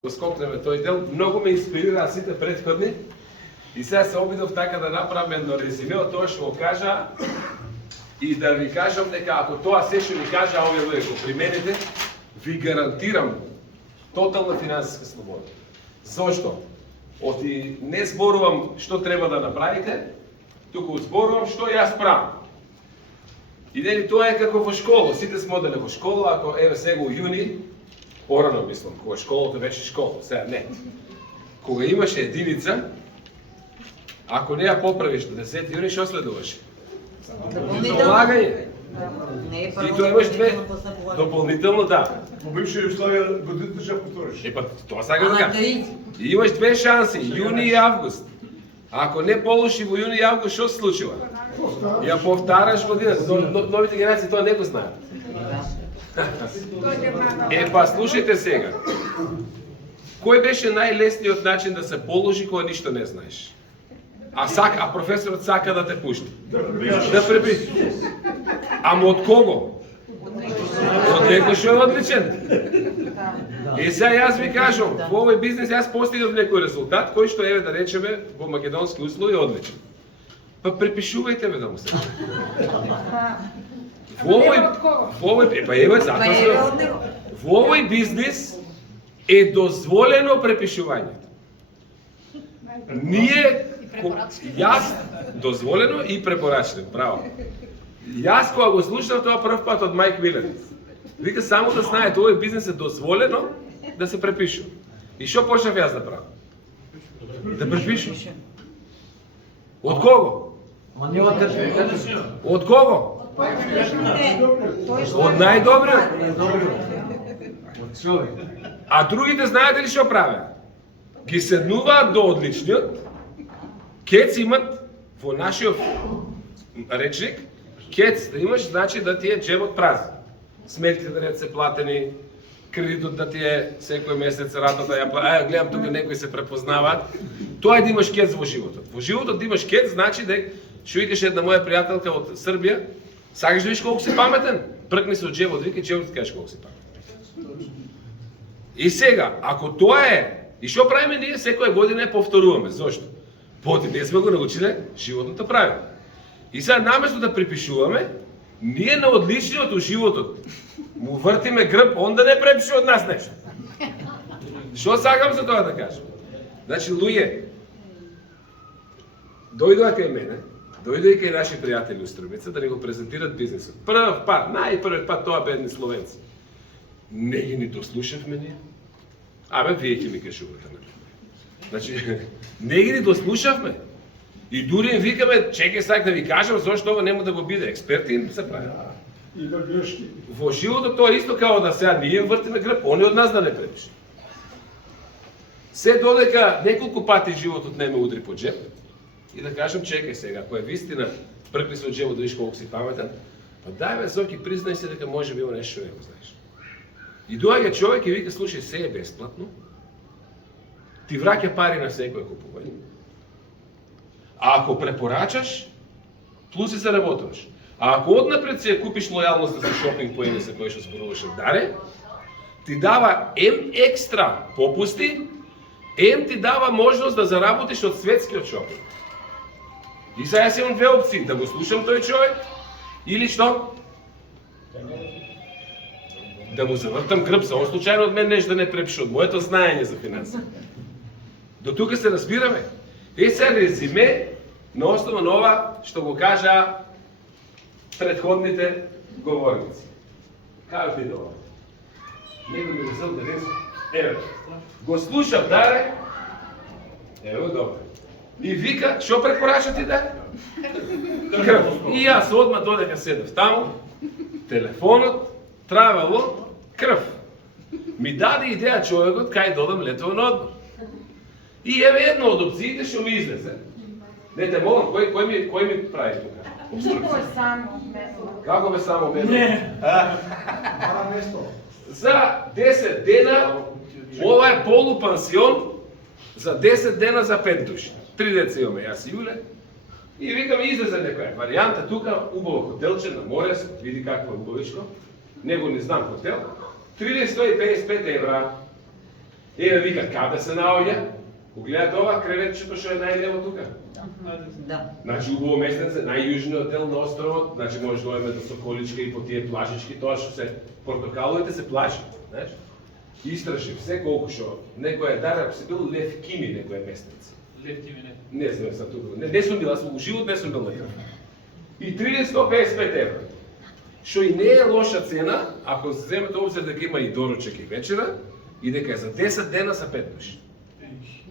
Го скокнеме тој дел, многу ме инспирираа сите претходни и сега се обидов така да направам едно резиме од тоа што го кажа и да ви кажам дека ако тоа се што ви кажа овие луѓе го примените, ви гарантирам тотална финансиска слобода. Зошто? Оти не зборувам што треба да направите, туку зборувам што јас правам. И дели тоа е како во школа, сите сме одели во школа, ако еве сега у јуни, порано мислам, кога школата беше школа, сега не. Кога имаше единица, ако не ја поправиш до 10 јуни, што следуваше? Полагање. И тоа имаш две дополнително, да. По бивши условија годината ќе повториш. Па тоа сакам да кажам. И имаш две шанси, јуни и август. Ако не положи во јуни и август, што се случува? Ја повтараш годината. Новите генерации тоа не го знаат. Па слушайте сега. Кој беше најлесниот начин да се положи кога ништо не знаеш? А професорот сака да те пушти. Да препишеш. Ама од кого? Од некој што е одличен. И сега јас ви кажам, во овој бизнес јас постигнав некој резултат, кој што еве да речеме во македонски услови е одличен. Па препишувајте ме да му се. Во овој бизнес е дозволено препишувањето. Јас дозволено и препорачено, браво. Јас кога го слушнав тоа прв пат од Майк Милен, вика само да знаете, овој бизнес е дозволено да се препишува. И што почнав јас да правам? Да препишувам. Од кого? Од кого? Од најдобриот. А другите знаете ли што правеа? Ги седнуваат до одличниот, кец имат во нашиот речник, кец да имаш значи да ти е джебот празен. Сметките да не се платени, кредитот да ти е секој месец, ратата ја плати. Гледам тука некои се препознаваат. Тоа е да имаш кец во животот. Во животот да имаш кец значи дека што викаше една моја пријателка од Србија, сакаш да видиш колку си паметен? Пркни се од джебот, вика джебот ти кажеш колку си паметен. И сега, ако тоа е, и што правиме ние секоја година ја повторуваме, зошто? Поти не сме го научиле животното правило. И сега наместо да припишуваме, ние на одличниот у животот му вртиме грб, он да не препише од нас нешто. Што сакам за тоа да кажам? Значи, луѓе, дојдоа кај мене, дојдоа и кај наши пријатели у Струмица да ни го презентират бизнисот. Прв пат, најпрв пат тоа бедни словенци. Не ги ни дослушавме ние. Абе, вие ќе ми кажувате. Значи, не ги ни дослушавме. И дури им викаме, чекај сак да ви кажам, зашто ова нема да го биде. Експерти им се прави. И да грешки. Во животот тоа исто као да сега ние им вртиме грб, они од нас да не препише. Се додека неколку пати животот не ме удри по джеб, и да кажам, чекај сега, ако е вистина, пркни се од джебот да видиш колку си паметен, па дај бе, Зоки, признај се дека може би има нешто не го знаеш. И доаѓа човек и вика, слушај, се е бесплатно, ти враќа пари на секој купување. А ако препорачаш, плюс и заработуваш. А ако однапред си ја купиш лојалност за шопинг по НС кој што зборуваше Даре, ти дава екстра попусти, ти дава можност да заработиш од светскиот шопинг. И сега јас имам две опции, да го слушам тој човек, или што? Да му завртам грб, само случајно од мен нешто да не препише, од моето знаење за финанси. До тука се разбираме. Се резиме на основа на ова што го кажа предходните говорници. Кажа ти това. Него ми го зел да ресу. Еве, го слушав Даре, еве го добре. И вика, што препорача ти да? Крв. И јас одма додека седев таму, телефонот, травело, крв. Ми даде идеја човекот кај додам летово на одмор. И еве една од опциите што ми излезе. Не те молам, кој ми прави тука? Никој само место. Како бе само место? Не. Мара место. За 10 дена, ова е полупансион, за 10 дена за 5 души. 3 деца имаме, јас и Јуле. И викаме, излезе некоја варијанта тука, убаво хотелче на море, види какво е убавичко. Него не знам хотел. 355 евра. Еве вика, каде се наоѓа? Го гледате ова креветчето што е најлево тука. Да. Значи убаво местенце, најјужниот дел на островот, значи може да одиме до Соколичка и по тие плажички, тоа што се портокаловите се плажи, знаеш? Истрашив се колку што некој е дар, ако се бил Лев Кими некој местенце. Лев Кими не. Не знам сам тука. Не сум бил, аз во живот не сум бил на крв. И 155 евро. Што и не е лоша цена, ако земете обзир дека има и доручек и вечера, и дека е за 10 дена са 5 души.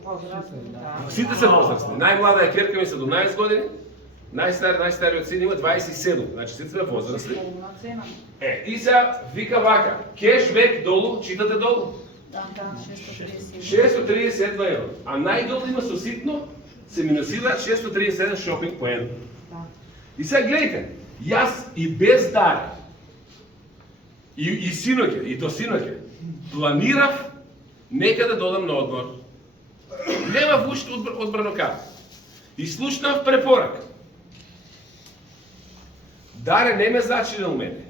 Возрастни, да. Сите се возрастни. Најмлада е керка ми се до 11 години, најстариот син има 27, значи сите сме возрастни. Полна цена. И сега вика вака, кешбек долу, читате долу? Да, 630. 631 евро. А најдолу има со ситно, се минусира 637 шопинг поен. Да. И сега гледайте, јас и без дар, и синоќе, и до синоќе, планирав некаде да одам на одмор. Немав уште одбрано карта. И слушнав препорака. Даре не ме зачинил мене.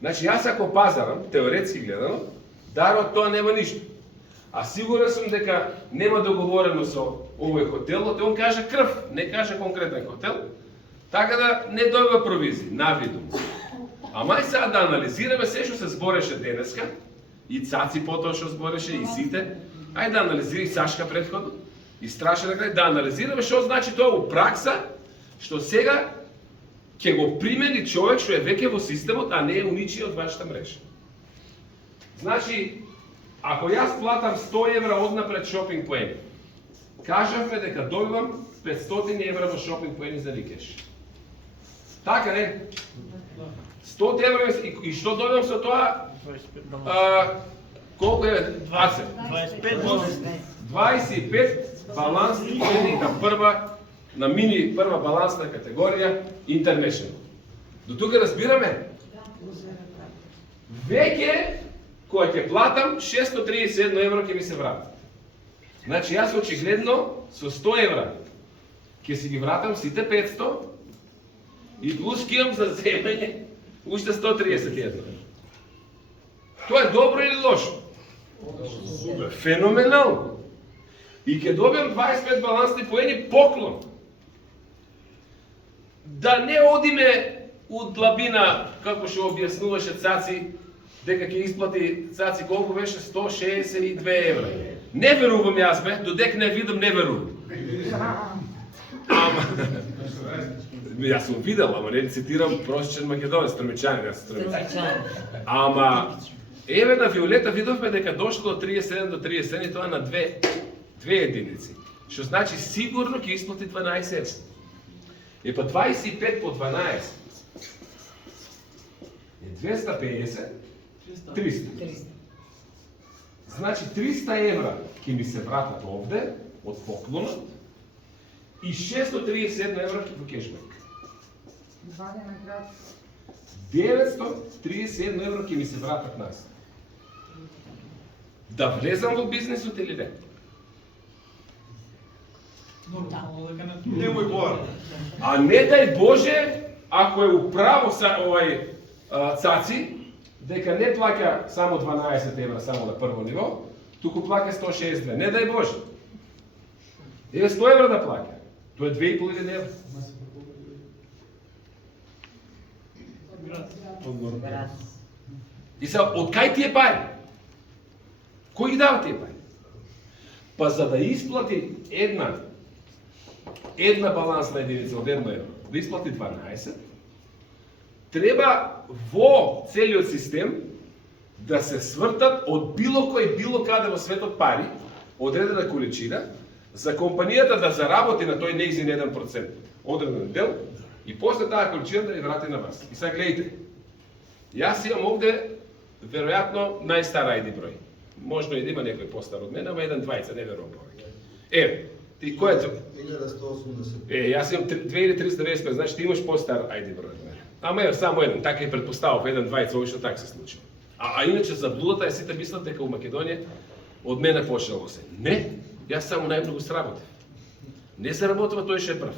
Значи, јас ако пазарам, теоретски гледано, дарот тоа нема ништо. А сигурен сум дека нема договорено со овој хотел, он каже крв, не каже конкретен хотел, така да не дојува провизии, навиду. А мај сега да анализираме се што се збореше денеска, и Цаци потоа што збореше, и сите, ајде да анализира и Сашка претходно, и Страше на крај, да анализираме што значи тоа во пракса, што сега ќе го примени човек што е веќе во системот, а не е уничи од вашата мрежа. Значи, ако јас платам 100 евра однапред шопинг поени, кажавме дека добивам 500 евра во шопинг поени за Ликеш. Така не? 100 евра и што добивам со тоа? 25 баланс. Колку е? 20. 25 баланс. 25 балансни поени на мини прва балансна категорија International. До тука разбираме? Веќе која ќе платам 631 евро ќе ми се врати. Значи јас очигледно со 100 евра ќе си ги вратам сите 500 и плюс ќе имам за земење уште 131. Тоа е добро или лошо? Феноменално. И ќе добиам 25 балансни поени поклон. Да не одиме од длабина, како што објаснуваше Цаци, дека ќе исплати Цаци колку беше 162 евра. Не верувам јас бе, додека не видам не верувам. Ама јас сум видел, ама не цитирам просечен македонец, стрмичанин, јас сум стрмичанин. Ама еве на Виолета видовме дека дошло од 37 до 37 и тоа на две единици. Што значи сигурно ќе исплати 12 евра. Е па 25 по 12 е 250, 300. Значи 300 евра ќе ми се вратат овде од поклонот и 631 евра во кешбек. 931 евра ќе ми се вратат нас. Да влезам во бизнисот или не? Нормално дека не. Немој бора. А не дај Боже, ако е управо са овај Цаци, дека не плаќа само 12 евра само на прво ниво, туку плаќа 162. Не дај Боже. Еве 100 евра да плаќа. Тоа е 2.500 евра. И сега, од кај тие пари? Кој ги дава тие пари? Па за да исплати една балансна единица од 1 евро, да исплати 12, треба во целиот систем да се свртат од било каде во светот пари, одредена количина, за компанијата да заработи на тој нејзин 1% одреден дел и после таа количина да ја врати на вас. И сега гледайте, јас имам овде веројатно најстар ID број. Можно и да има некој постар од мене, ама еден двајца, не верувам повеќе. Ти кој е тоа? 1180. Јас имам 2395, значи ти имаш постар ID број од мене. Ама е само еден, така и предпоставав, еден двајца, овој што така се случи. А иначе заблудата е сите мислат дека во Македонија од мене почнало се. Не, јас само најмногу сработив. Не заработува тој што е прв.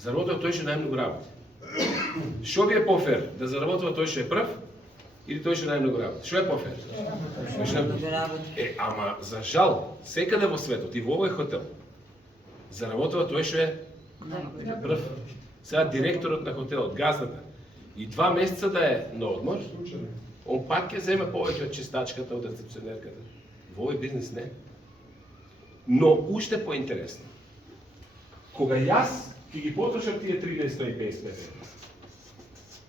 Заработува тој што најмногу работи. Што би е пофер? Да заработува тој што е прв или тој што најмногу работи? Што е пофер? Тој што Многу работи. Ама за жал, секаде во светот и во овој хотел заработува тој што е прв. Сега директорот на хотелот, газдата, и 2 месеца да е на одмор, он пак ќе земе повеќе од чистачката, од рецепционерката. Во овој бизнес не. Но уште поинтересно. Кога јас ќе ги потрошам тие 350 месеци,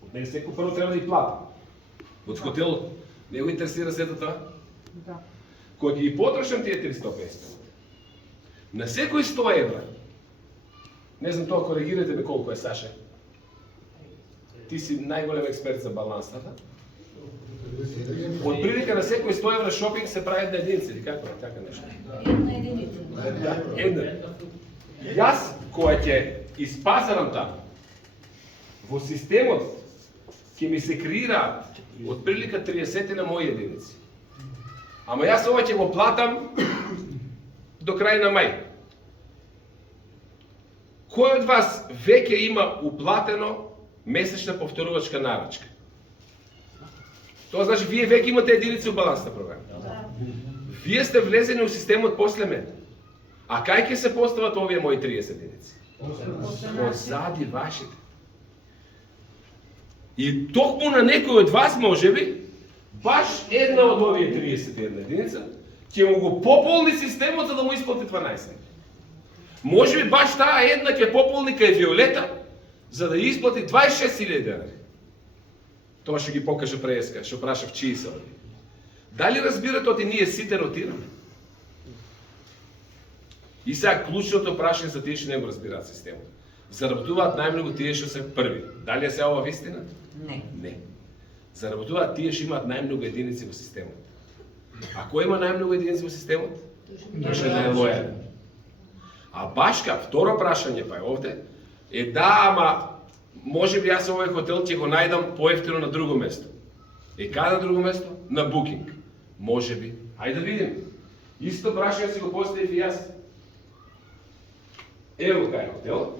од не секој прво треба да ги плати. Од хотелот не го интересира сето тоа? Да. Кога ги потрошам тие 350, на секој 100 евра, не знам тоа, коригирате ме колку е, Саша. Ти си најголем експерт за балансата. Од прилика на секој 100 евра шопинг се прави една единица, или како е, така нешто? Една единица. Една. Јас, која ќе испазарам таму, во системот ќе ми се креираат од прилика 30 на мои единици. Ама јас ова ќе го платам до крај на мај. Кој од вас веќе има уплатено месечна повторувачка нарачка? Тоа значи вие веќе имате единици у балансна програма. Вие сте влезени у системот после мене. А кај ќе се постават овие мои 30 единици? Позади вашите. И токму на некој од вас можеби баш една од овие 31 единица ќе му го пополни системот за да му исплати 12. Можеби баш таа една ќе пополни кај Виолета за да ја исплати 26.000 денари. Тоа што ги покажа преска, што прашав чии се овие. Дали разбирате оти ние сите ротираме? И сега клучното прашање за тие што не го разбираат системот. Заработуваат најмногу тие што се први. Дали е сега ова вистина? Не. Не. Заработуваат тие што имаат најмногу единици во системот. А кој има најмногу единици во системот? Тој што не е лојален. А башка, второ прашање па е овде, е да, ама можеби јас овој хотел ќе го најдам поевтино на друго место. Е каде на друго место? На Booking. Можеби. Ајде да видим. Исто прашање си го поставив и јас. Ево кај е хотел.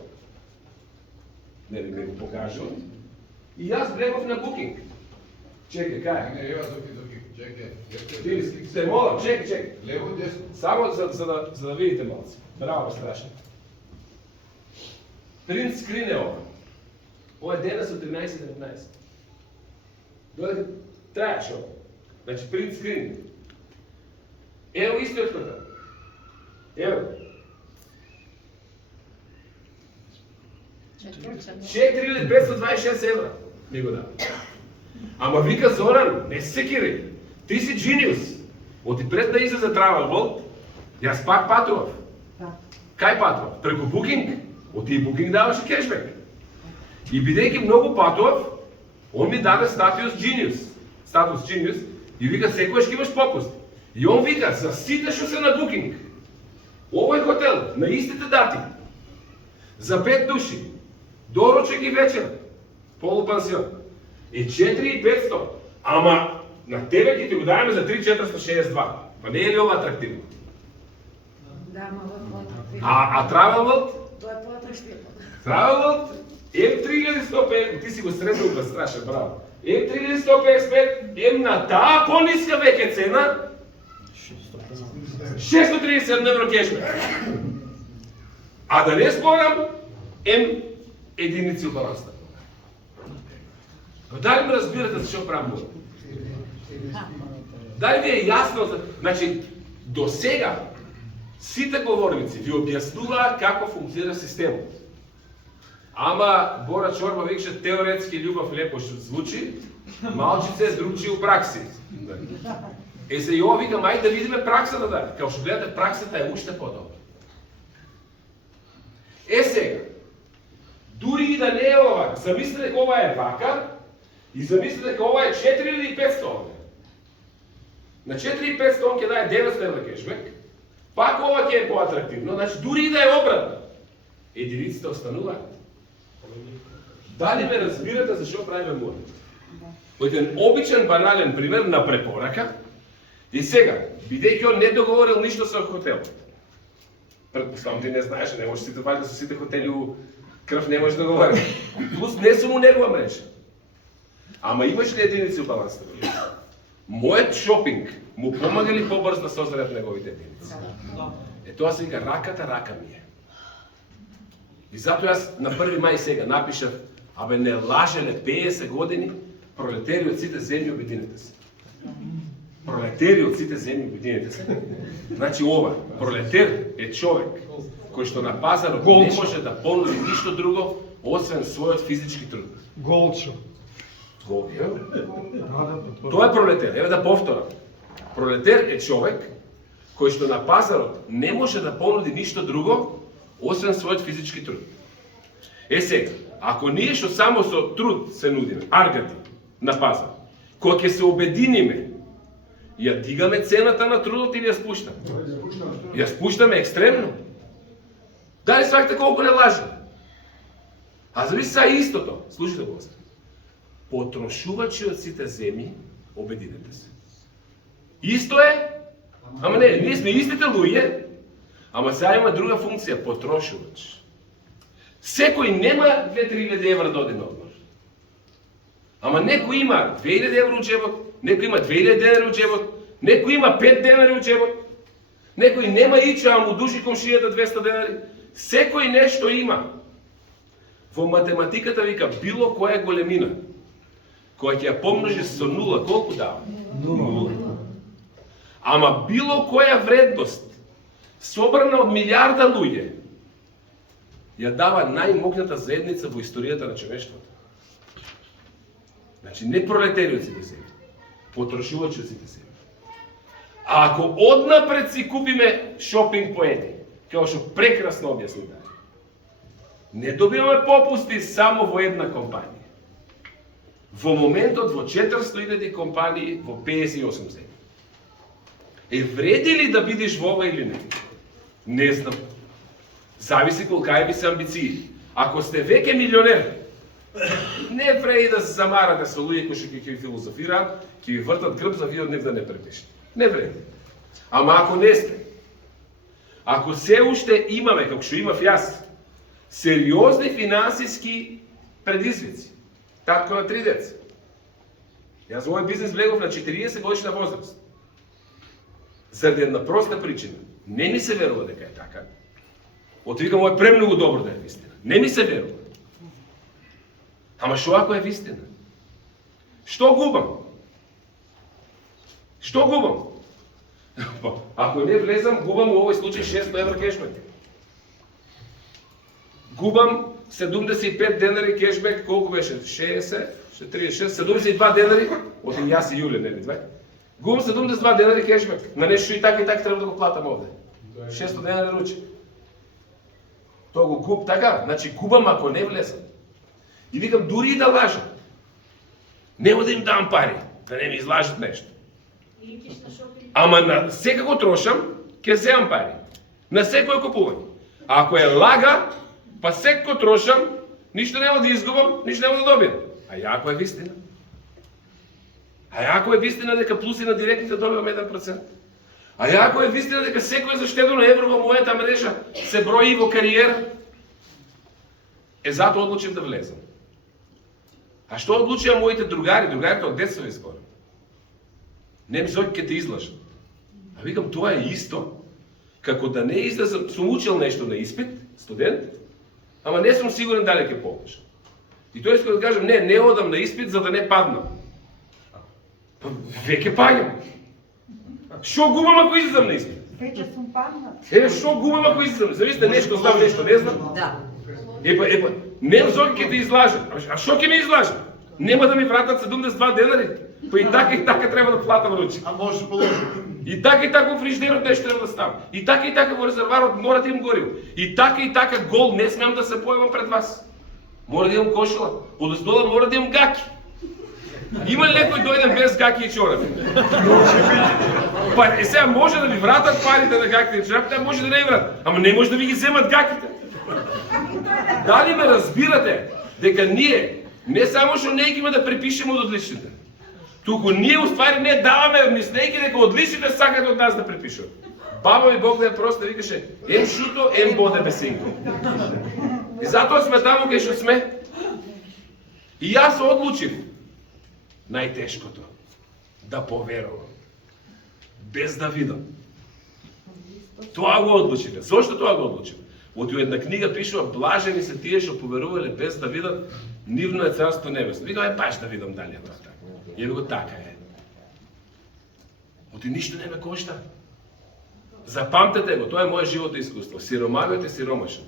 Не ми го покажувам. И јас влегов на Booking. Чекај, кај? Не, ева, доки, чекај. Ти се молам, чекај. Лево, десно. Само за да видите малци. Браво, страшно. Принт скрин е ова. Ова е денес од 13:19. Додека траеш ова. Значи принт скрин. Ево истиот хотел. Ево. 4.526 евра ми го дава. Ама вика Зоран, не се секири. Ти си джиниус. Оти пред да излезе Travel World, јас пак патував. Да. Кај патував? Преку Booking. Оти и Booking даваше кешбек. И бидејќи многу патував, он ми даде статус Genius, и вика секојаш ќе имаш попуст. И он вика за сите што се на Booking. Овој хотел на истите дати. За 5 души. Доручек и вечер. Полупансион. Е 4.500. Ама на тебе ќе ти го даваме за 3.462. Па не е ли ова атрактивно? Да, ама во потребно. А Travel World? Тоа е потребно. Travel World? М3150, ти си го средил да страшен, браво. М3155, на таа пониска веќе цена, 637 евро кешбек. А да не спорам, М единици у баланста. Дали ме разбирате за што правам мора? Дали ви е јасно? Значи, до сега, сите говорници ви објаснуваат како функцира системот. Ама Бора Чорба викаше теоретски љубов лепо што звучи, малчице другчи у пракси. Е се и ова викам, ајде да видиме праксата дали. Као што гледате, праксата е уште подобра. Е сега, дури и да не е ова, замислете дека ова е вака и замислете дека ова е 4500 овде. На 4500 он ќе даде 900 евра кешбек, пак ова ќе е поатрактивно, значи дури и да е обратно, единиците остануваат. Дали ме разбирате за што правиме мора? Еден обичен банален пример на препорака. И сега, бидејќи он не договорил ништо со хотелот. Предпоставам ти не знаеш, не можеш сите со сите хотели у крв не можеш да говори. Плюс не сум у негова мрежа. Ама имаш ли единици у балансна луѓе? Мојот шопинг му помага ли побрзо да созрат неговите единици? Тоа се вика рака ми е. И затоа јас на 1 мај сега напишав, абе не лажеле 50 години, пролетери од сите земји обединете се. Пролетери од сите земји обединете се. Значи ова, пролетер е човек кој што на пазарот не може да понуди ништо друго освен својот физички труд. Голчо. Тоа е пролетер. Еве да повторам. Пролетер е човек кој што на пазарот не може да понуди ништо друго освен својот физички труд. Сега, ако ние што само со труд се нудиме, аргати на пазар, кога ќе се обединиме, ја дигаме цената на трудот или ја спуштаме? Ја спуштаме екстремно. Дали сваќате колку не лажи? А зависи са истото. Слушайте го. Потрошувачи од сите земји, обединете се. Исто е, ама не, ние сме истите луѓе, ама сега има друга функција, потрошувач. Секој нема 2-3 евра да оди на одмор. Ама некој има 2000 евра у джебот, некој има 2000 денари у джебот, некој има 5 денари у джебот, некој нема ича, а му души комшијата 200 денари. Секој нешто има. Во математиката вика било која големина, која ќе ја помножи со нула, колку дава? Нула. Ама било која вредност, собрана од милиарда луѓе, ја дава најмокната заедница во историјата на човештвото. Значи, не пролетери од сите земји, потрошувачи од сите земји. А ако однапред си купиме шопинг поети, како што прекрасно објасни дај, не добиваме попусти само во една компанија. Во моментот во 400.000 компании во 58 земји. Вреди ли да бидеш во ова или не? Не знам. Зависи колкај ви се амбиции. Ако сте веќе милионер, не вреди да се замарате со луѓе кои што ќе ви филозофираат, ќе ви вртат грб за ви од нив да не препишете. Не вреди. Ама ако не сте, ако се уште имаме, како што имав јас, сериозни финансиски предизвици, татко на 3 деца. Јас во овој бизнес влегов на 40 годишна возраст. Заради една проста причина. Не ми се верува дека е така. Отвикам, ово е премногу добро да е вистина. Не ми се верува. Ама шо ако е вистина? Што губам? Што губам? Ако не влезам, губам во овој случај 600 евра кешбек. Губам 75 денари кешбек, колку беше? 60, 36, 72 денари, од јас и Јуле, нели две? Губам 72 денари кешбек, на нешто и така треба да го платам овде. 600 денари руче. Тоа го губ така, значи губам ако не влезам. И викам, дури и да лажам, нема да им дам пари, да не ми излажат нешто. Ама на секако трошам, ќе земам пари. На секој купување. А ако е лага, па секако трошам, ништо нема да изгубам, ништо нема да добијам. А ако е вистина? А ако е вистина дека плюси на директните добивам 1%? А ако е вистина дека секој заштедено евро во мојата мрежа се брои во кариера? Затоа одлучив да влезам. А што одлучија моите другари, другарите од детство изгоре? Не ми зој ќе те излажат. А викам, тоа е исто, како да не излезам, сум учил нешто на испит, студент, ама не сум сигурен дали ќе покажам. И тој иска да кажам, не одам на испит за да не паднам. Па веќе паѓам. Шо губам ако излезам на испит? Веќе сум паднат. Шо губам ако излезам? Зависите нешто знам, нешто не знам. Да. Не зој ќе те излажат. А шо ќе ме излажат? Нема да ми вратат 72 денари. Па и така треба да платам ручи. А може да положи. И така во фриждерот нешто треба да ставам. И така во резерварот мора да имам гориво. И така гол не смеам да се појавам пред вас. Мора да имам кошула. Одоздола мора да имам гаки. Има ли некој дојден без гаки и чорапи? Па сега може да ви вратат парите на гаките и чорапите, а може да не вратат. Ама не може да ви ги земат гаките. Дали ме разбирате дека ние не само што не ќе да препишеме од одличните, туку ние уствари не даваме, мислејќи дека одличните сакат од нас да препишат. Баба ми Бог да ја проста викаше, ем шуто, ем боде бесинко. И затоа сме таму кај што сме. И јас одлучив најтешкото? Да поверувам. Без да видам. Тоа го одлучиле. Зошто тоа го одлучиле? Од една книга пишува блажени се тие што поверувале без да видат, нивно е царство небесно. Викаме баш да видам дали е тоа така. Еве го така е. Оти ништо не ме кошта. Запамтете го, тоа е мое животно искуство. Сиромавиот е сиромашен.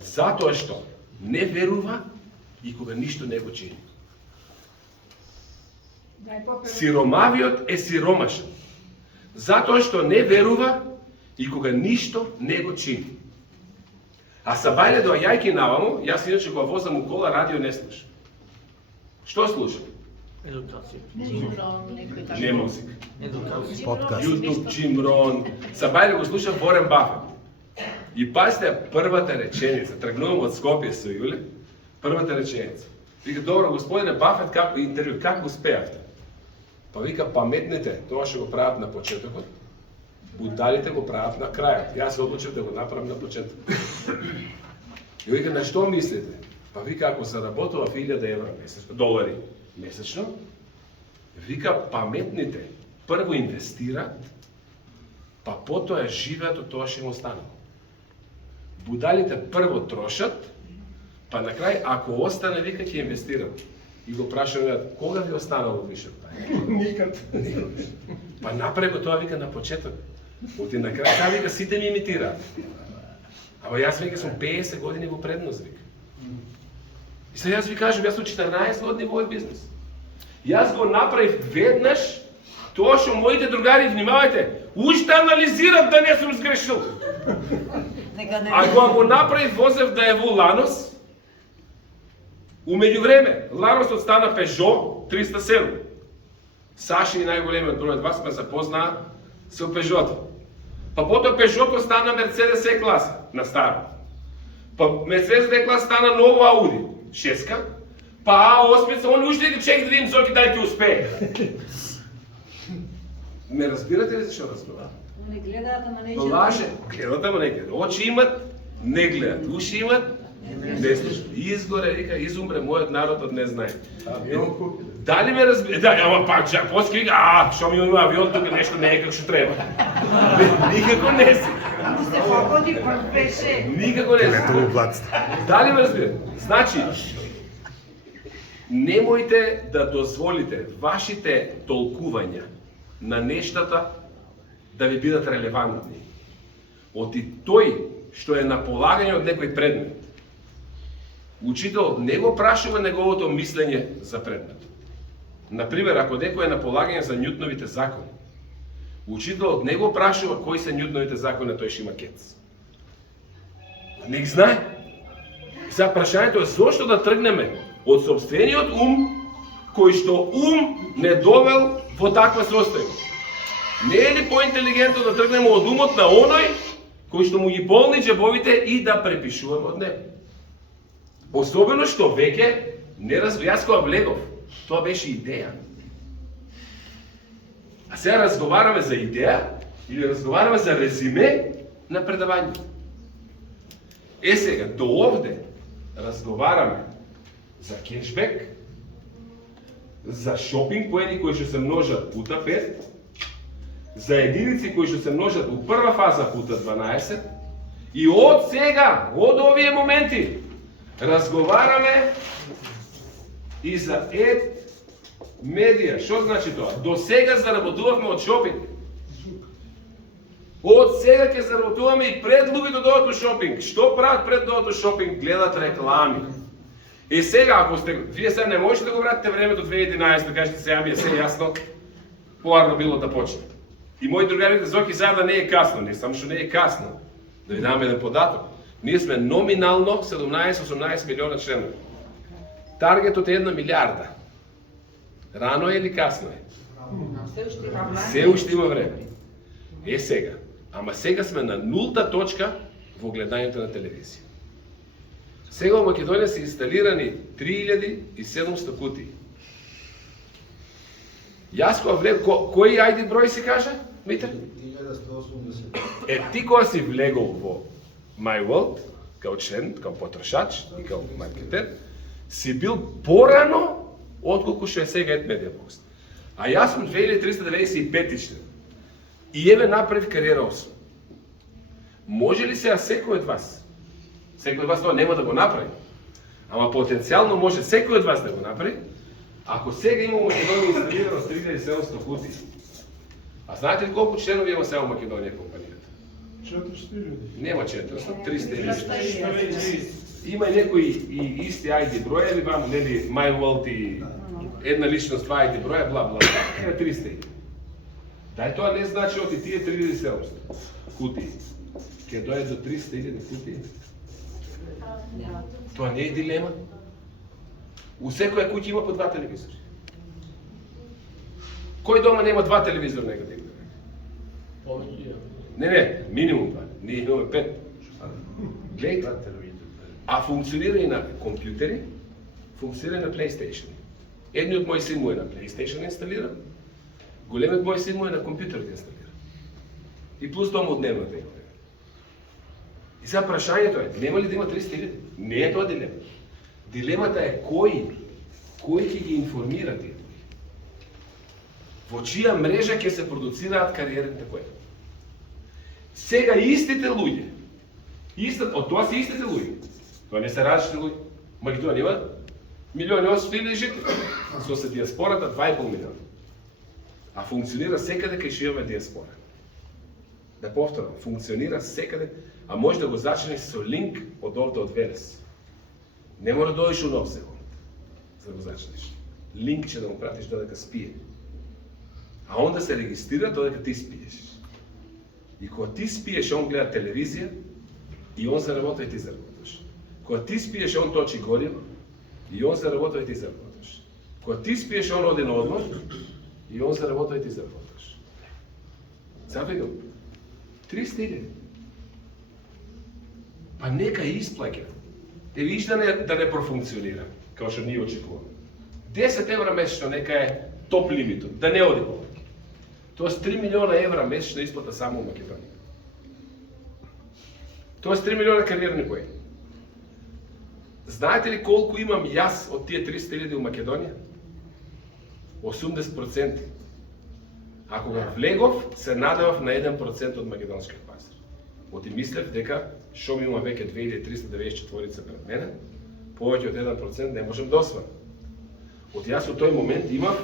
Затоа што не верува и кога ништо не го чини. Сиромавиот е сиромашен. Затоа што не верува и кога ништо не го чини. А сабајле доаѓајќи наваму, јас иначе го возам у кола, радио не слушам. Што слушам? Едукација. Не музика. Едукација. Подкаст. YouTube, Jim Rohn. Сабајле го слушам Ворен Бафет. И пазите првата реченица, тргнувам од Скопје со Јуле, првата реченица. Вика, добро, господине Бафет, како интервју, како успеавте? Па вика, паметните, тоа што го прават на почетокот, будалите го прават на крајот. Јас се одлучив да го направам на почетокот. И вика, на што мислите? Па вика, ако заработува 1000 евра месечно, долари месечно, вика, паметните прво инвестираат, па потоа живеат од тоа што им останало. Будалите прво трошат, па на крај, ако остане, вика, ќе инвестират. И го прашаме, кога ви останало више? Никад. Па направи го тоа, вика, на почеток. Оти на крај, таа вика, сите ми имитираат. Ама јас вика, сум 50 години во предност, вика. И сега јас ви кажам, јас сум 14 години во овој бизнес. Јас го направив веднаш тоа што моите другари, внимавајте, уште анализират да не сум сгрешил. А кога го направив, возев да е во Ланос, у меѓувреме, Ланосот стана Peugeot 307. Саши и најголемиот број од вас ме запознаа со Peugeot. Па потоа Peugeot стана Mercedes E-класа на старо. Па Mercedes E-класа стана ново Audi 6-ка. Па А8, он уште ги чек да видим Зоки дали ќе успее. Ме разбирате ли зашто разговарам? Не гледаат, ама не Лаже, гледат, ама не гледат. Очи имат, не гледат. Уши имат, не слушат. Изгоре, вика, изумре мојот народ од не знае. Авион купи. Дали ме разбира? Да, ама пак жак, после вика, што ми има авион, тука нешто не е како што треба. Никако не си. Се погоди, па беше. Никако не си. Ето го плаците. Дали ме разбира? Значи, немојте да дозволите вашите толкувања на нештата да ви бидат релевантни. Оти тој што е на полагање од некој предмет, учителот не го прашува неговото мислење за предмет. Например, ако некој е на полагање за Њутновите закони, учителот не го прашува кои се Њутновите закони, тој ќе има кец. Не ги знае. За прашањето е зошто да тргнеме од собствениот ум, кој што ум не довел во таква состојба. Не е ли поинтелигентно да тргнеме од умот на оној кој што му ги полни џебовите и да препишуваме од него? Особено што веќе не јас кога влегов, тоа беше идеја. А сега разговараме за идеја или разговараме за резиме на предавањето. Е сега, до овде разговараме за кешбек, за шопинг поени кои што се множат пута 5, за единици кои што се множат у прва фаза пута 12 и од сега, од овие моменти, разговараме и за медија. Што значи тоа? До сега заработувавме од шопинг. Од сега ќе заработуваме и пред луѓето доаѓаат у шопинг. Што прават пред доаѓаат у шопинг? Гледат реклами. И сега, ако сте, вие сега не можете да го вратите времето 2011, да кажете сега ми е се јасно, поарно било да почне. И мои другари Зоки сега да не е касно, не само што не е касно. Да ви дам еден податок. Ние сме номинално 17-18 милиона членови. Таргетот е 1 милиарда. Рано е или касно е? Се уште има време. Е сега. Ама сега сме на нулта точка во гледањето на телевизија. Сега во Македонија се инсталирани 3700 кутии. Јас кога влегов, кој ајди број си кажа, Митер? 1180. Е, ти кога си влегол во MyWorld, као член, као потрошач и као маркетер, си бил порано отколку што е сега Медиабокс. А јас сум 2395 и еве направив кариера 8. Може ли сега секој од вас тоа нема да го направи, ама потенцијално може секој од вас да го направи, ако сега има Македонија инсталирано 3700 кутии. А знаете ли колку членови има сега во Македонија компанијата? 400 луѓе. Нема 400, 300 или 400. Има некои и исти ID броеви, ваму нели MyWorld и една личност, два ID броја, бла бла бла. Еве 300. Дај тоа не значи оти тие 3700 кутии. Ке дојде до 300.000 кутии. Тоа не е дилема. У секоја куќа има по 2 телевизори. Кој дома нема 2 телевизора негативно? Повеќе. Не, минимум 2. Ние имаме 5. Гледайте. А функционира и на компјутери, функционира и на PlayStation. Едниот мој син му е на PlayStation инсталиран, големиот мој син му е на компјутер инсталиран. И плюс дома дневната има. И сега прашањето е, нема ли да има 300.000? Не е тоа дилема. Дилемата е кој ќе ги информира тие луѓе. Во чија мрежа ќе се продуцираат кариерните кои. Сега истите луѓе, од тоа се истите луѓе, тоа не се различни луѓе. Македонија има 1.800.000 жители, со се диаспората 2,5 милиона. А функционира секаде кај што имаме диаспора. Да повторам, функционира секаде, а може да го зачиниш со линк од овде од Велес. Не мора да дојдеш у Нов Зеланд за да го зачиниш. Линк ќе да му пратиш додека спие. А он да се регистрира додека ти спиеш. И кога ти спиеш, он гледа телевизија и он заработва и ти заработваш. Кога ти спиеш, он точи гориво и он заработва и ти заработваш. Кога ти спиеш, он оди на одмор и он заработва и ти заработваш. Запегам, 300.000. Па нека исплаќа. Е виж да не профункционира, као што ние очекуваме. 10 евра месечно нека е топ лимитот, да не оди повеќе. Тоест 3 милиона евра месечна исплата само во Македонија. Тоест 3 милиона кариерни кои. Знаете ли колку имам јас од тие 300.000 во Македонија? 80%. А кога влегов, се надевав на 1% од македонскиот пазар. Оти мислев дека што ми има веќе 2394 пред мене, повеќе од 1% не можем да освоим. Од јас во тој момент имав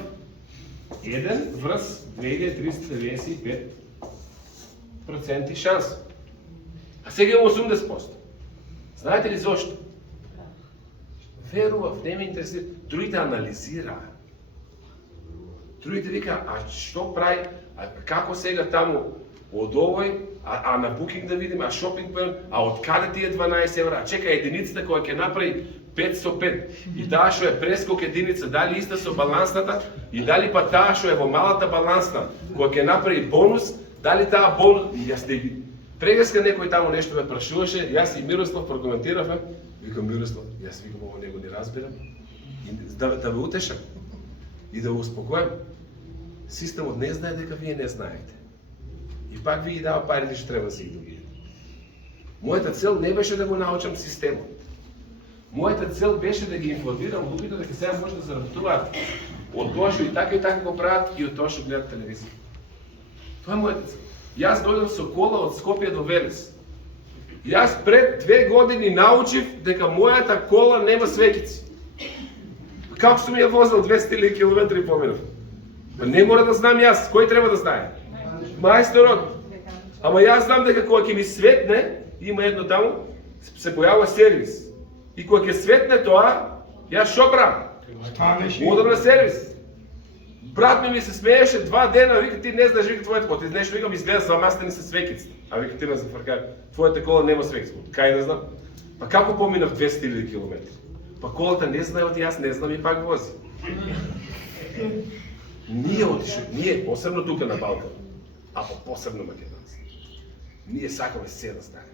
1 врз 2395% шанс. А сега имам 80%. Знаете ли зошто? Верував, не ме интересира. Другите анализираа. Другите вика, а што прави, а како сега таму од овој, а на Booking да видиме, а шопинг поен, а од каде тие 12 евра, а чека единицата која ќе направи 5 со 5, и таа што е прескок единица, дали иста со балансната, и дали па таа што е во малата балансна, која ќе направи бонус, дали таа бонус, и јас не ги... Прегаска некој таму нешто ме прашуваше, јас и Мирослав прокоментиравме, викам Мирослав, јас викам ово него не разбирам, и да ве утешам, и да го успокојам. Системот не знае дека вие не знаете. И пак ви ги дава парите што треба да се ги добиете. Мојата цел не беше да го научам системот. Мојата цел беше да ги информирам луѓето дека сега може да заработуваат од тоа што и така го прават и од тоа што гледат телевизија. Тоа е мојата цел. Јас дојдов со кола од Скопје до Велес. Јас пред 2 години научив дека мојата кола нема свеќици. Како сум ја возел 200 км поминав? Не мора да знам јас, кој треба да знае? Мајсторот. Ама јас знам дека кога ќе ми светне, има едно таму, се појавува сервис. И кога ќе светне тоа, јас шо правам? Одам на сервис. Брат ми се смееше 2 дена, вика ти не знаеш, вика твојата кола, ти знаеш, викам изгледа замастени се свекиците. А вика ти ме зафркај, твојата кола нема свекици. Кај да знам? Па како поминав 200.000 км? Па колата не знае, оти јас не знам и пак вози. Ние отишо, ние посебно тука на Балкан, а посебно македонци. Ние сакаме се да знаеме.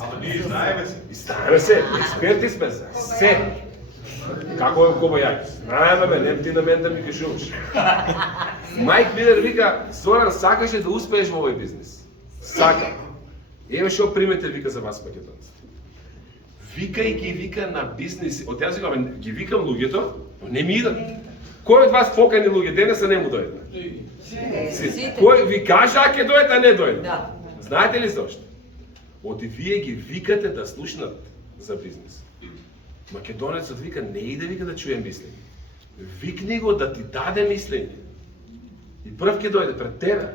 Ама ние знаеме се. И знаеме се, експерти сме за се. Како е Кобајаки? Знаеме бе, нем ти на мен да ми кажуваш. Майк Милер вика, Зоран, сакаше да успееш во овој бизнес. Сака. Еве што примете вика за вас македонци. вика и ги вика на бизнес. Од јас викам, ги викам луѓето, но не ми идат. Кој од вас покани луѓе денеса не му дојде? Кој ви кажа ќе дојде, а не дојде? Да. Знаете ли зошто? Оти вие ги викате да слушнат за бизнес. Македонецот вика, не иде вика да чуе мислење. Викни го да ти даде мислење. И прв ќе дојде пред тебе.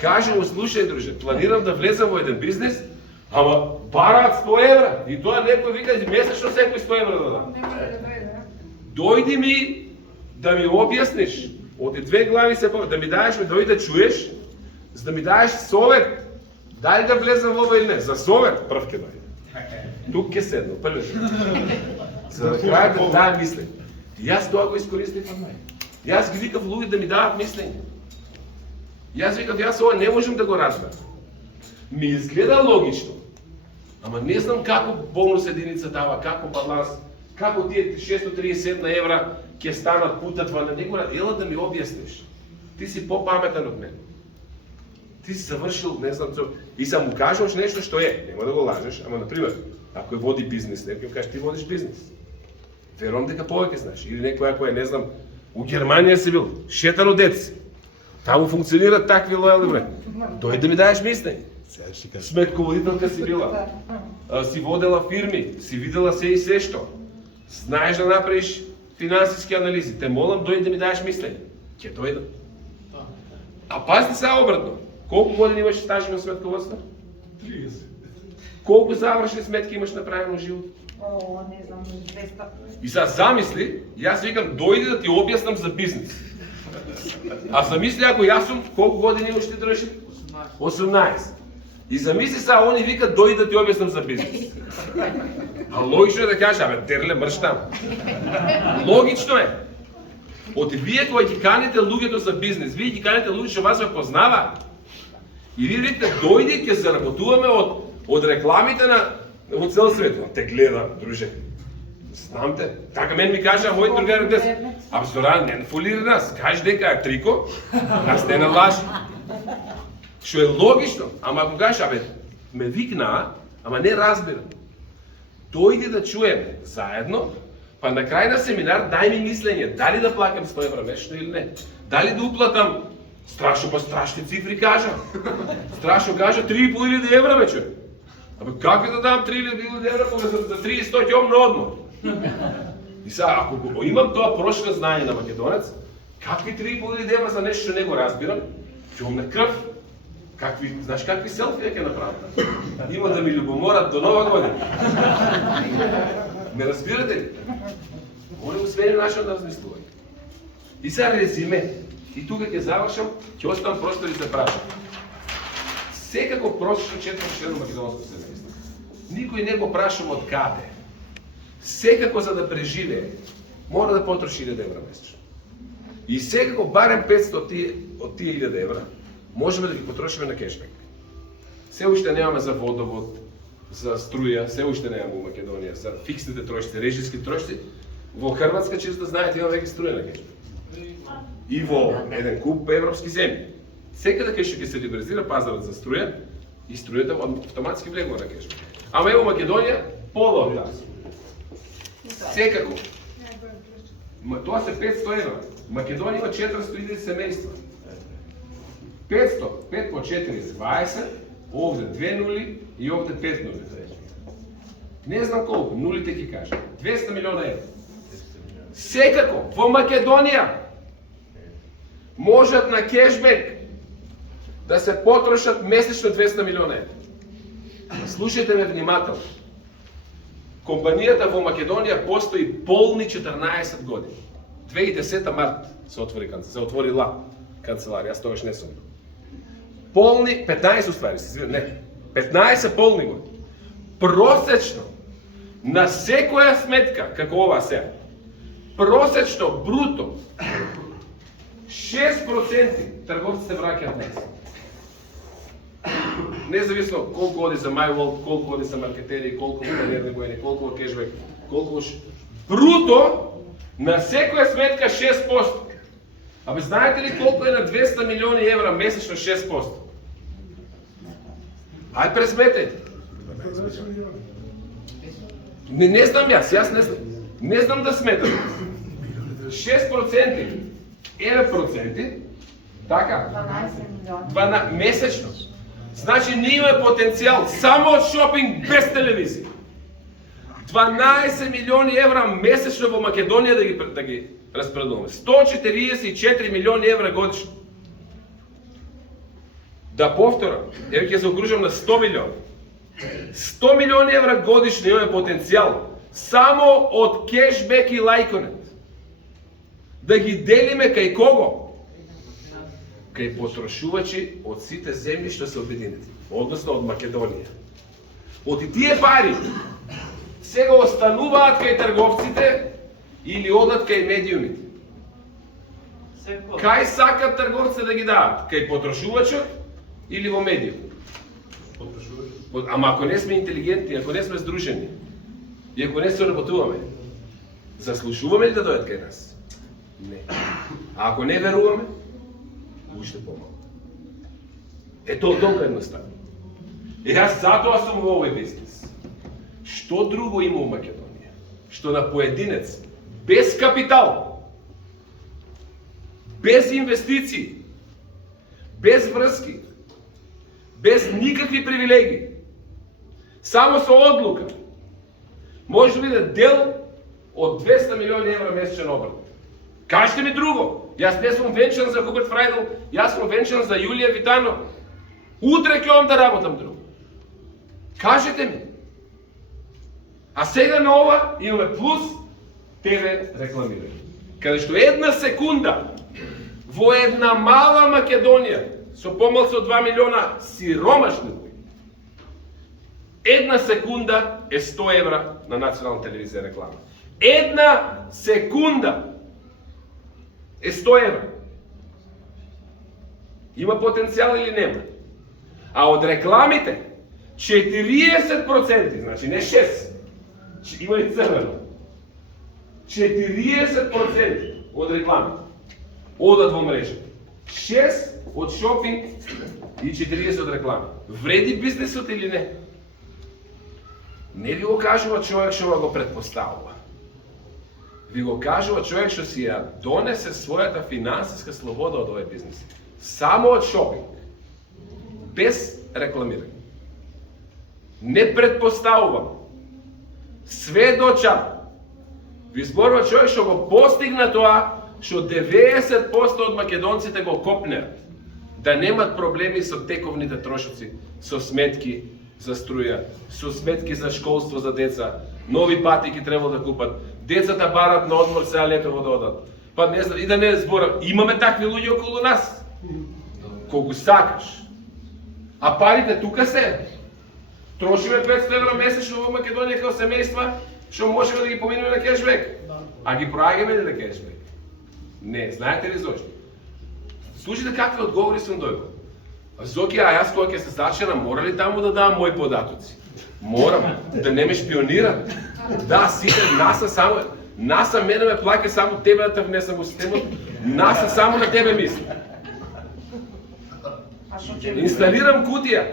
Каже му, слушај друже, планирам да влезам во еден бизнес, ама бараат 100 евра. И тоа некој вика, месечно секој 100 евра да дам. Дојди ми да ми објасниш, од две глави се да ми даеш, дојди да чуеш, за да ми даеш совет, дали да влезам во ова или не, за совет прв ќе дојде. Тук ќе седно, први. За да крај да дам мислење. И јас тоа го искористив. Јас ги викав луѓе да ми дават мислење. Јас викав, јас ова не можам да го разберам. Ми изгледа логично, ама не знам како бонус единица дава, како баланс, како тие 631 евра ќе станат пута два на него, ела да ми објасниш. Ти си попаметен од мене. Ти си завршил, не знам, и сам му кажеш нешто што е, нема да го лажеш, ама например, ако води бизнес, некој каже ти водиш бизнес. Верувам дека повеќе знаеш, или некој ако е, не знам, у Германија си бил, шетано дец. Таму функционираат такви лојални бре. Дојди да ми даеш мислење. Сметководителка си била, си водела фирми, си видела се и се што. Знаеш да направиш финансиски анализи. Те молам, дојди да ми даеш мислење. Ќе дојдам. А пазите сега обратно. Колку години имаш стаж во сметководство? 30. Колку завршени сметки имаш направено во живот? О, не знам, 200. И сега замисли, јас викам, дојди да ти објаснам за бизнес. А замисли ако јас сум, колку години имаш ти држи? 18. И замисли сега, они викат, дојди да ти објаснам за бизнес. А логично е да кажа, абе, дерле мрш таму. Логично е. Оти вие кои ги каните луѓето за бизнес, вие ги каните луѓе што вас ве познаваат. И вие викате, дојди, ќе заработуваме од рекламите во цел свет. Те гледа, друже. Знам те. Така мен ми кажа мој другар дес. Абе Зоран, не фулира нас. Кажи дека е трико, нас не налажи. Што е логично, ама ако кажеш, абе, ме викнаа, ама не разбирам. Дојди да чуеме заедно, па на крај на семинар дај ми мислење, дали да плакам 100 евра месечно или не. Дали да уплатам, страшно па страшни цифри кажа. Страшно кажа 3.500 евра вече. Абе како да дам 3.000 евра кога за 300 ќе ом на одмор? И сега, ако го имам тоа прошка знање на македонец, какви 3.500 евра за нешто што не го разбирам, ќе ом на крв. Знаеш какви селфија ќе направам? Има да ми љубоморат до нова година. Ме разбирате ли? Они го смени нашето да размислување. И сега резиме, и тука ќе завршам, ќе оставам простори за прашање. Секако просечно четврто член македонско семејство. Никој не го прашува од каде. Секако за да преживее, мора да потроши 1000 евра месечно. И секако барем 500 од тие 1000 евра, можеме да ги потрошиме на кешбек. Се уште немаме за водовод, за струја, се уште немаме во Македонија, за фиксните трошци, режиски трошци. Во Хрватска, често да знаете, има веќе струја на кешбек. И во еден куп европски земји. Секаде кај што ќе се либерализира пазарот за струја, и струјата автоматски влегува на кешбек. Ама ево Македонија, пола од таа. Секако. Тоа се 500 евра. Македонија има 400 семејства. 500, 5 по 4 е 20, овде 2 нули и овде 5 нули. Не знам колку, нулите ќе кажа. 200 милиона евра. Секако, во Македонија можат на кешбек да се потрошат месечно 200 милиона евра. Слушајте ме внимателно. Компанијата во Македонија постои полни 14 години. 2010 март се отворила канцеларија, јас тогаш не сум. Полни 15 уствари, не, 15 полни години. Просечно на секоја сметка, како ова сега, просечно бруто 6% трговците враќаат нас. Независно колку оди за MyWorld, колку оди за маркетери, колку во планирани војни, колку во кешбек, колку бруто на секоја сметка 6%. Абе знаете ли колку е на 200 милиони евра месечно 6%? Ајде пресметајте. Не знам јас не знам. Не знам да сметам. 6%, 1%, така, 12 милиона. месечно. Значи ние имаме потенцијал само од шопинг без телевизија. 12 милиони евра месечно во Македонија да ги распределуваме. 144 милиони евра годишно. Да повторам, еве ќе се окружам на 100 милиони. 100 милиони евра годишно имаме потенцијал само од кешбек и лајконет. Да ги делиме кај кого? Кај потрошувачи од сите земји што се обединети, односно од Македонија. Од и тие пари сега остануваат кај трговците или одат кај медиумите. Кај сакат трговците да ги дадат? Кај потрошувачот или во медиум? Ама ако не сме интелигентни, ако не сме здружени, и ако не се работуваме, заслужуваме ли да дојдат кај нас? Не. А ако не веруваме, уште помалку. Тоа толку едноставно. Јас затоа сум во овој бизнес. Што друго има во Македонија? Што на поединец, без капитал, без инвестиции, без врски, без никакви привилегии, само со одлука, може да биде дел од 200 милиони евра месечен обрат. Кажете ми друго. Јас не сум венчан за Хуберт Фрајдл, јас сум венчан за Јулија Витано. Утре ќе одам да работам друго. Кажете ми. А сега на ова имаме плюс ТВ рекламирање. Каде што една секунда во една мала Македонија со помалку од 2 милиона сиромашни луѓе, една секунда е 100 евра на национална телевизија реклама. Една секунда е 100 евра. Има потенцијал или нема? А од рекламите 40%, значи не 6, има и црвено. 40% од рекламите одат во мрежа. 6 од шопинг и 40 од реклами. Вреди бизнесот или не? Не ви го кажува човек што го предпоставува. Ви го кажува човек што си ја донесе својата финансиска слобода од овој бизнес. Само од шопинг. Без рекламирање. Не предпоставувам. Сведочам. Ви зборува човек што го постигна тоа што 90% од македонците го копнеат. Да немат проблеми со тековните трошоци, со сметки за струја, со сметки за школство за деца, нови патики треба да купат, децата барат на одмор сега летово да одат. Па не знам, и да не зборам, имаме такви луѓе околу нас. Колку сакаш. А парите тука се. Трошиме 500 евра месечно во Македонија како семејства, што можеме да ги поминеме на кешбек. А ги проаѓаме ли на кешбек? Не, знаете ли зошто? Слушайте какви одговори сум дојдол. Зоки, а јас кога ќе се зачинам, мора ли таму да давам мои податоци? Морам, да не ме шпионират. Да, сите, НАСА мене ме плаќа само тебе да те внесам во системот, НАСА само на тебе мисли. Инсталирам кутија.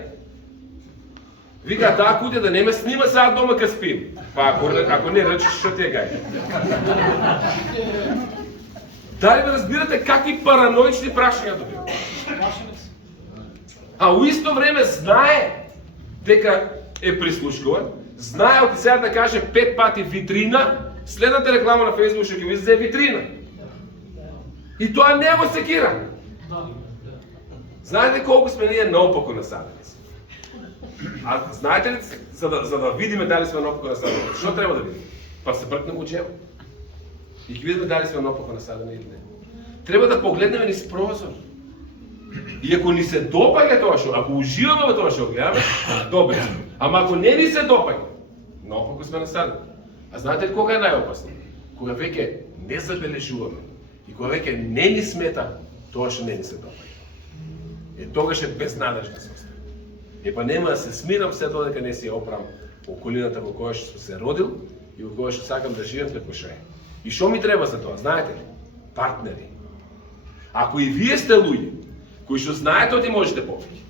Вика, таа кутија да не ме снима сега дома ка спим. Па ако не речеш, што ти е гај? Дали ме разбирате какви параноични прашања добивам? А у исто време знае дека е прислушкуван, знае од сега да каже 5 пати витрина, следната реклама на Facebook што ќе ви излезе витрина. И тоа не го секира. Знаете колку сме ние наопако насадени? А знаете ли, за да видиме дали сме наопако насадени, што треба да видиме? Па се бркнем у джебот. И ќе видиме дали сме наопако насадени или не. Треба да погледнеме низ прозор. И ако ни се допаѓа тоа што, ако уживаме во тоа што гледаме, добре сме. Ама ако не ни се допаѓа, наопако сме насадени. А знаете ли кога е најопасно? Кога веќе не забележуваме и кога веќе не ни смета тоа што не ни се допаѓа. Тогаш е безнадежна состојба. Па нема да се смирам се додека не си оправам околината во која што се родил и во која што сакам да живеам како што е. И што ми треба за тоа, знаете ли? Партнери. Ако и вие сте луѓе кои што знаете оти можете повеќе,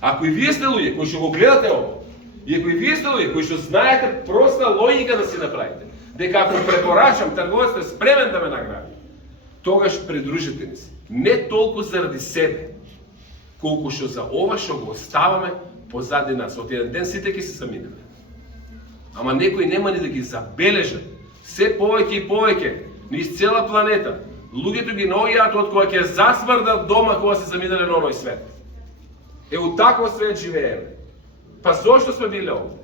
ако и вие сте луѓе кои што го гледате ово И ако и вие сте луѓе кои што знаете проста логика да си направите, дека ако препорачам, трговецот е спремен да ме награди, тогаш придружете ни се. Не толку заради себе, колку што за ова што го оставаме позади нас. Од еден ден сите ќе се заминеме. Ама некои нема ни да ги забележат. Се повеќе и повеќе, низ цела планета, луѓето ги наоѓаат од кога ќе засмрдат дома кога се заминале на оној свет. Е, у таков свет живееме. Па зошто сме биле овде?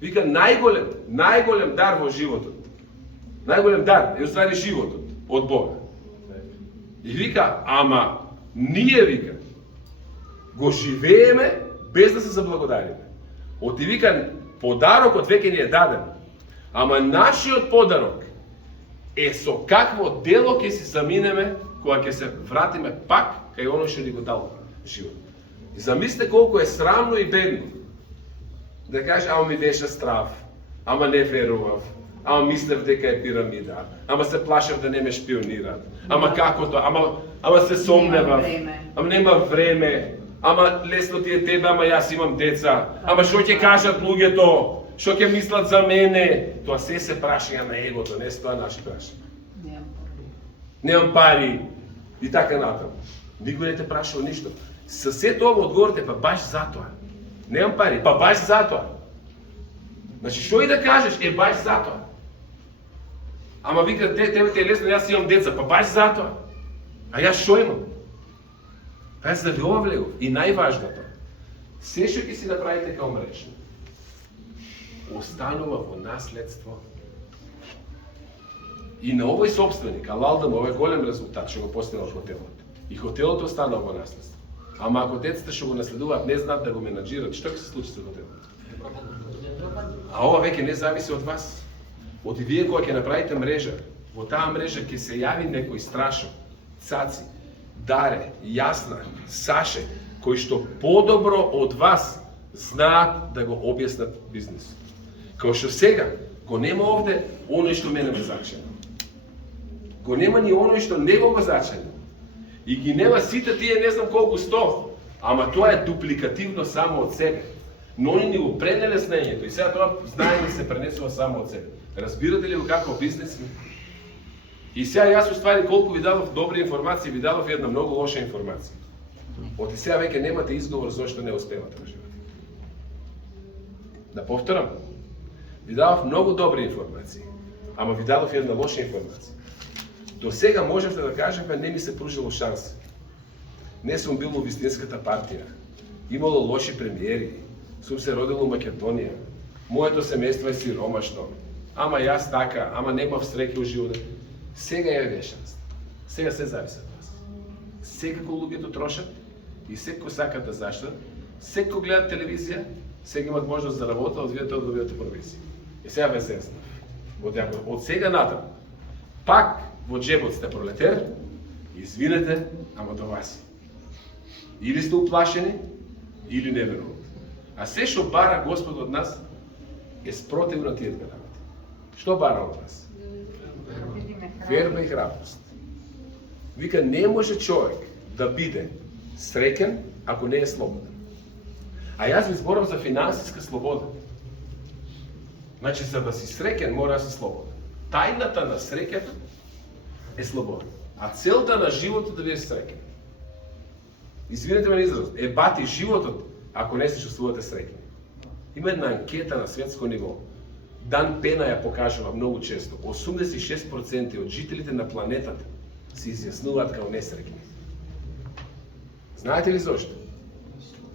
Вика, најголем дар во животот. Најголем дар е уствари животот од Бога. И вика, ама ние, вика, го живееме без да се заблагодариме. Оти вика, подарокот веќе ни е даден. Ама нашиот подарок е со какво дело ќе си заминеме кога ќе се вратиме пак кај оној што ни го дал живот. И замислите колку е срамно и бедно да кажеш, ама ми беше страв, ама не верував, ама мислев дека е пирамида, ама се плашев да не ме шпионират, ама како тоа, ама се сомневав, ама нема време, ама лесно ти е тебе, ама јас имам деца, ама што ќе кажат луѓето, што ќе мислат за мене, тоа се прашања на егото, не се тоа наши прашања. Немам пари и така натаму. Никој не те прашал ништо. Со сето ово одговорите, па баш затоа. Немам пари, па баш затоа. Значи, што и да кажеш, е баш затоа. Ама вика, тебе те е лесно, јас имам деца, па баш затоа. А јас што имам? Па јас да ви ова влегов. И најважното, се што ќе си направите као мреж, останува во наследство. И на овој собственик, алалдам, овој голем резултат што го постигнал хотелот. И хотелот останува во наследство. Ама ако децата што го наследуваат не знаат да го менаџират, што ќе се случи со хотелот? А ова веќе не зависи од вас. Од и вие кога ќе направите мрежа, во таа мрежа ќе се јави некој Страшо, Цаци, Даре, Јасна, Саше, кои што подобро од вас знаат да го објаснат бизнисот. Као што сега го нема овде оној што мене ме зачина. Го нема ни оној што не го зачина. И ги нема сите тие не знам колку 100, ама тоа е дупликативно само од себе. Но они ни го пренеле знаењето и сега тоа знаење се пренесува само од себе. Разбирате ли го како бизнес? И сега јас уствари колку ви дадов добри информации, ви дадов една многу лоша информација. Оти сега веќе немате изговор зошто не успевате во животот. Да повторам, ви дадов многу добри информации, ама ви дадов една лоша информација. До сега можете да кажеме, не ми се пружило шанса. Не сум бил во вистинската партија. Имало лоши премиери. Сум се родил во Македонија. Моето семејство е сиромашно. Ама јас така, ама немав среќа во животот. Сега е шанса. Сега се зависи од вас. Секако луѓето трошат и секој сакат да заштат, секој гледат телевизија, сега имат можност да работат, од вие тоа добивате провизија. И сега ве зезнав. Од сега натаму, пак во джебот сте пролетер, извинете, ама до вас. Или сте уплашени, или не верувате. А се што бара Господ од нас е спротивно тие две работи. Што бара од нас? Верба и храброст. Вика, не може човек да биде среќен ако не е слободен. А јас ви зборам за финансиска слобода. Значи, за да си среќен, мора да си слободен. Тајната на среќата е слобода. А целта на животот да ви е среќен. Извинете ме на изразот, е бати животот ако не се чувствувате среќни. Има една анкета на светско ниво. Дан Пена ја покажува многу често. 86% од жителите на планетата се изјаснуваат као несреќни. Знаете ли зошто?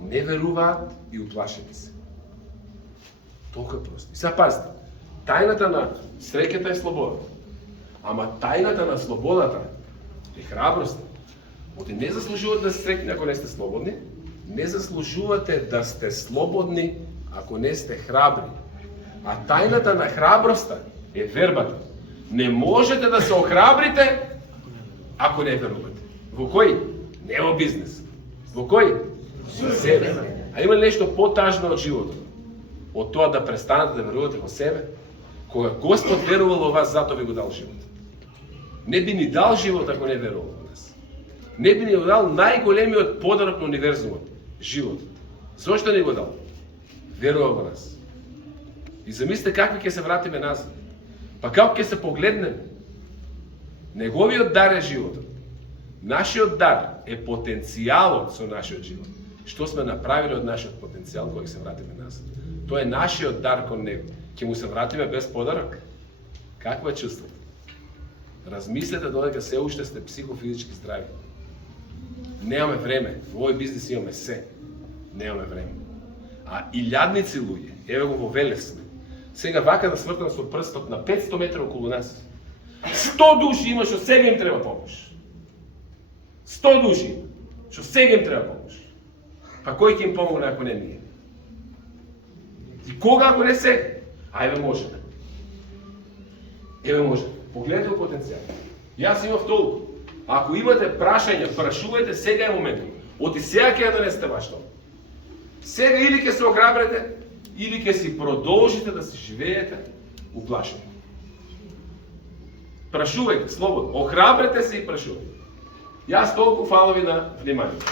Не веруваат и уплашени се. Толку просто. И сега пазите, тајната на среќата е слобода. Ама тајната на слободата е храброст. Оти не заслужувате да сте среќни ако не сте слободни, не заслужувате да сте слободни ако не сте храбри. А тајната на храброста е вербата. Не можете да се охрабрите ако не верувате. Во кој? Не во бизнес. Во кој? Во себе. А има нешто потажно од животот? Од тоа да престанете да верувате во себе? Кога Господ верувал во вас, затоа ви го дал живот. Не би ни дал живот ако не верувал во нас. Не би ни го дал најголемиот подарок на универзумот. Животот. Зошто не го дал? Верува во нас. И замислите какви ќе се вратиме назад. Па како ќе се погледнеме? Неговиот дар е животот. Нашиот дар е потенцијалот со нашиот живот. Што сме направили од нашиот потенцијал кога се вратиме назад? Тоа е нашиот дар кон него. Ќе му се вратиме без подарок? Какво е чувството? Размислете додека се уште сте психофизички здрави. Немаме време. Во овој бизнес имаме се. Немаме време. А илјадници луѓе, еве го во Велес сме. Сега вака да свртам со прстот на 500 метра околу нас. 100 души има што сега им треба помош. 100 души што сега им треба помош. Па кој ќе им помогне ако не ние? И кога ако не сега? Ајде можеме. Еве може. Погледнете во потенцијал. Јас имав толку. Ако имате прашања, прашувајте, сега е моментот. Оти сега ќе ја донесете ваш том. Сега или ќе се охрабрете, или ќе си продолжите да си живеете уплашени. Прашувајте, слободно. Охрабрете се и прашувајте. Јас толку фала ви на вниманието.